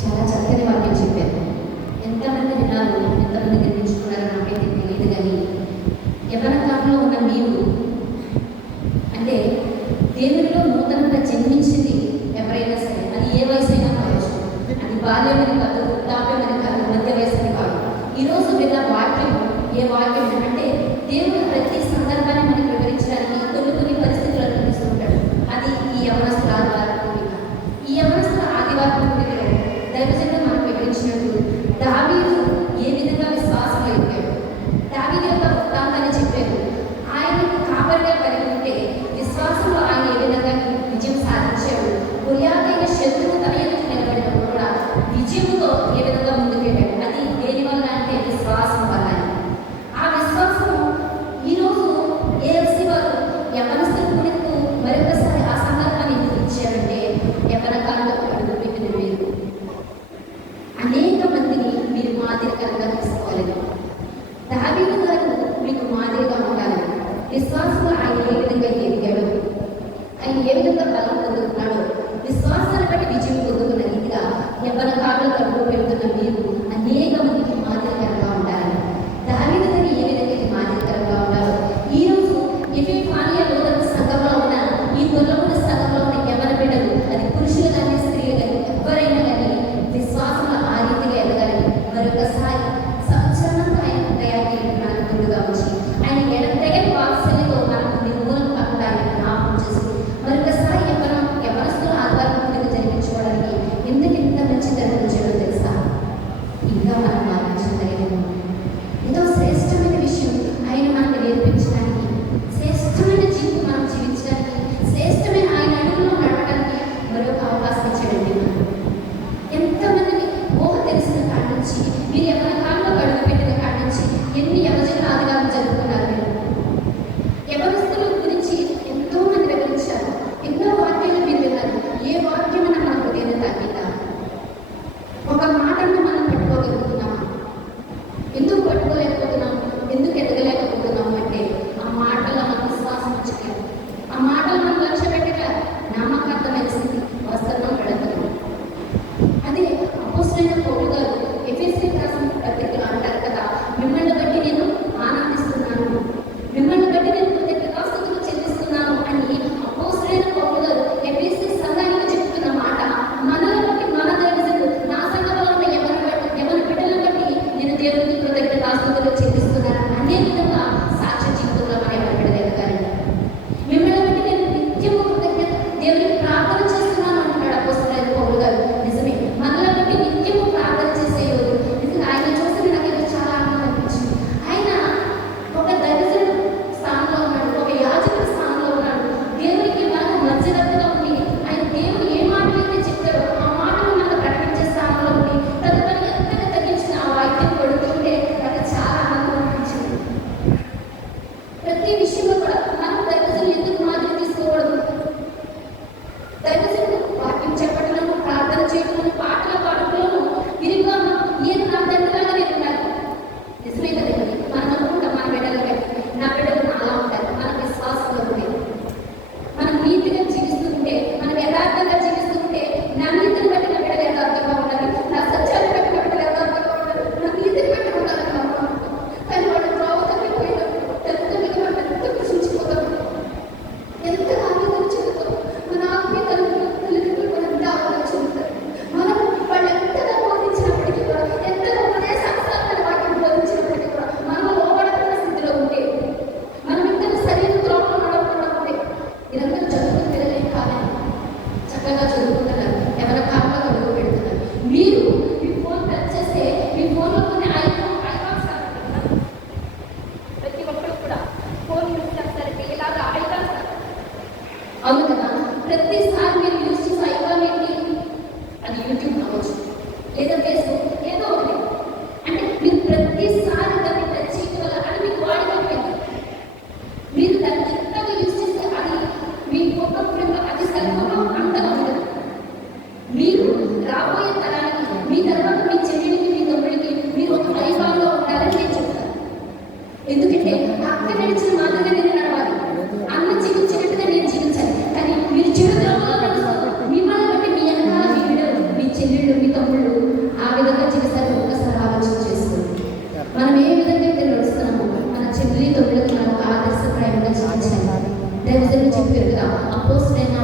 చాలా చక్కని వాక్యం చెప్పారు. ఎంతమంది విన్నారు, ఎంతమంది గ్రహించుకున్నారో నాకైతే తెలియదు. కానీ యవ్వన కాలంలో ఉన్న మీరు అంటే దేవునిలో నూతనంగా జన్మించింది ఎవరైనా సరే, అది ఏ వయసు అయినా కావచ్చు, అది బాల్యమని కాదు, వృద్ధాప్యమని కాదు, మధ్య వయసుని కాదు. ఈరోజు వీళ్ళ వాక్యం ఏ వాక్యం అంటే దేవుడు ప్రతి సందర్భాన్ని మనకి వివరించడానికి కొన్ని పరిస్థితులను తీసుకుంటాడు. అది ఈ యవనస్తుల ఆదివారం పూర్తిక. ఈ యవనస్తుల ఆదివారం పూర్తికలో దైవజనుడు మనకు వివరించినట్టు దావీదు ఏ విధంగా విశ్వాసం అయిపోయాడు, దావీదు యొక్క వృత్తాంతాన్ని చెప్పారు. ఆయనకు కాపరిగా కలిగి ఉంటే విశ్వాసంలో ఆయన ఏ విధంగా విజయం సాధించాడు, గొలియాతైన శత్రువు తన ఎదుట నిలబడినప్పుడు కూడా విజయంతో ఏ విధంగా ముందుకెళ్ళాడు. అది దేని వల్ల అంటే విశ్వాసం వల్ల. ఆ విశ్వాసం ఈరోజు ఏఎఫ్సి వారు యవనస్తులకు మరొకసారి ఆ సందర్భాన్ని ఇచ్చారంటే యవన కాలంలో అడుగు పెట్టిన మీరు అనేక మందిని మీరు మాదిరికరంగా తీసుకోవాలని, దావీదు గారు మీకు మాదిరిగా ఉండాలని, విశ్వాసంలో ఆయన ఏ విధంగా ఎదిగాడు, ఆయన ఏ విధంగా బలం పొందుతున్నాడు, విశ్వాసాన్ని బట్టి విజయం పొందుతున్న రీతిగా యవ్వన కాలంలో అడుగు పెడుతున్న మీరు అనేక మందికి మాదిరికరంగా ఉండాలని, దావీదు గారు ఏ విధంగా మాదిరికరంగా ఉండాలో ఈరోజు ఎఫెఫానియా నూతన సంఘంలో ఉన్న ఈ గొల్లపూడి సంఘంలో ఉన్న యవ్వన బిడ్డలు, అది పురుషులు కానీ స్త్రీలు కానీ ఎవరైనా కానీ విశ్వాసంలో ఆ రీతిగా ఎదగాలని మరొకసారి సంవత్సరంతో ఆయన దయాకి మనకు ముందుగా వచ్చి ఆయన ఎడతెగని వాత్సల్యంతో మనకు నిర్మూలన కాకుండా ఆయన జ్ఞాపకం చేసి మరొకసారి యవనస్తుల ఆధారం ముందుకు జరిపించుకోవడానికి ఎందుకు ఇంత మంచి ధర్మం చేయడం తెలుసా? ఇంకా మనం మార్పించగలిగాము. ఎంతో శ్రేష్టమైన విషయం ఆయన మనకు నేర్పించడానికి, శ్రేష్టమైన జీవితం మనం జీవించడానికి, శ్రేష్టమైన ఆయన అడుగులో నడవడానికి మరొక అవకాశం ఇచ్చాడండి. ఎంతమందిని ఊహ తెలిసిన కాడి నుంచి మీరు ఎవరి కాలంలో అడుగు పెట్టిన కాడి నుంచి ఎన్ని యవజన ఆదివారం జరుపుకున్నారు. మీరు యవనస్తుల గురించి ఎంతో మంది వివరించారు, ఎన్నో వాక్యాలు మీరు విన్నారు. ఏ వాక్యమైనా మన హృదయాన్ని తాకిందా? ఒక మాటను మనం పట్టుకోగలుగుతున్నామా? ఎందుకు పట్టుకోలేకపోతున్నాం, ఎందుకు ఎదగలేకపోతున్నాము అంటే ఆ మాటల్లో మన విశ్వాసం వచ్చాయి, ఆ మాటలు మనం లక్ష్య పెట్టగా నమ్మకార్థమైన స్థితి వస్త్రం పెడుతున్నాం. అదే అపోస్తలుడైన పౌలు గారు ఎఫెసీయులకు రాసిన పత్రికలో అంటారు కదా, మిమ్మల్ని బట్టి నేను ఆనందిస్తున్నాను, మిమ్మల్ని బట్టి నేను కృతజ్ఞతాస్తుతులు చెల్లిస్తున్నాను అని అపోస్తలుడైన పౌలు గారు ఎఫెసీ సంఘానికి చెప్తున్న మాట మనలో బట్టి మన దైవజనుడు నా సంఘంలో ఉన్న యవన బిడ్డలను బట్టి నేను దేవునికి కృతజ్ఞతాస్తుతులు చెల్లిస్తున్నాను అనే విధంగా సాక్ష్య జీవితంలో మన యవన బిడ్డలు ఎదగాలండి. మిమ్మల్ని బట్టి నేను నిత్యము కృతజ్ఞత దేవునికి ప్రార్థన చేస్తున్నాను అంటున్నాడు అపోస్తలుడైన పౌలు గారు. నిజమే, మనలో బట్టి నిత్యము ప్రార్థన చేసే యోధుడు. నిజంగా ఆయన చూస్తే నాకు చాలా ఆనందం అనిపించింది. ఆయన ఒక దైవజనుడు స్థానంలో ఉన్నాడు, ఒక యాజకుడి స్థానంలో ఉన్నాడు. దేవునికి మనకు మధ్యవర్తిగా ఉండి ఆయన దేవుడు ఏ మాటలైతే చెప్తాడో ఆ మాటలు మనకు ప్రకటించే స్థానంలో ఉండి తదుపరి ఎంతగా తగ్గించిన ఆ వాక్యం కొడుతుంటే నాకు చాలా ఆనందం అనిపించింది. ప్రతి విషయంలో కూడా మనం దైవజనులు ఎందుకు మాదిరి తీసుకోకూడదు? దైవజనుడు వాక్యం చెప్పటము, ప్రార్థన చేయటము, పాటల పాటలను విరిగా ఏది నా తండ్రిలాగానే ఉండాలి. నిజమే కదండి, మనం అనుకుంటాం మన బిడ్డలకి నా బిడ్డలు నాలా ఉంటారు. మన విశ్వాసంలో ఉంటే, మనం నీతిగా జీవిస్తూ ఉంటే, మనం యథార్థంగా జీవిస్తూ ఉంటే, నా నీతిని బట్టి నా బిడ్డలు యథార్థంగా ఉండాలి, నా సత్యాన్ని బట్టి నా బిడ్డలు యథార్థంగా ఉండాలి, నా నీతిని బట్టి ఉండాలని మనం అనుకుంటాం. కానీ వాళ్ళు త్రోవతల్లి పోయినప్పుడు తల్లిదండ్రులు మనం ఎంత కృషించిపోతాం, ఎంత ఆనందం చెందుతాం. మన ఆత్మీయ తల్లిదండ్రులు మనంతా ఆనందం చెందుతారు. మనం వాళ్ళు ఎంతగా బోధించినప్పటికీ కూడా, ఎంతగా ఉపదేశాంశాలను వాక్యం బోధించినప్పటికీ కూడా మనం లోపడుతున్న స్థితిలో ఉంటే, మనం ఇంతగా శరీర త్రోవలో నడవకుండా ఉంటే, మీరందరూ చదువుకుని పిల్లలేం కాదని చక్కగా చదువుకుంటున్నారు, ఎవరి కాలంలో అడుగు పెడుతున్నారు. మీరు మీ ఫోన్ టచ్ చేస్తే మీ ఫోన్లో కొన్ని ఐకాన్స్ కనబడుతున్నారు. ప్రతి ఒక్కరు కూడా ఫోన్ యూజ్ చేస్తారంటే ఇలాగా ఐకాన్స్ అవును కదా. ప్రతిసారి మీరు యూజ్ చేసే ఐకాన్ ఏంటి? అది యూట్యూబ్ అవ్వచ్చు లేదా ఫేస్బుక్, ఏదో ఒకటి. అంటే మీరు ప్రతిసారి దాన్ని టచ్ చేయడం వల్ల అది మీకు వాడిపోయింది. మీరు దాన్ని ఎంతగా యూజ్ చేస్తే అది మీ ఒక్కొక్క అది సెల్ఫోన్లో అంతగా ఉండదు. మీరు రాబోయే తరానికి, మీ తర్వాత మీ చెల్లికి, మీ తమ్ముడికి మీరు ఒక ఐకాన్లో ఉండాలని నేను చెప్తాను. ఎందుకంటే అక్క నడిచిన మాదిరిగా నేను నడవాలి, అన్న జీవించినట్టుగా నేను జీవించాలి. స్త్రీతో విడతలను ఆదర్శప్రాయంగా జీవించాలి. దైవజనులు చెప్పారు కదా, అపోస్తలైన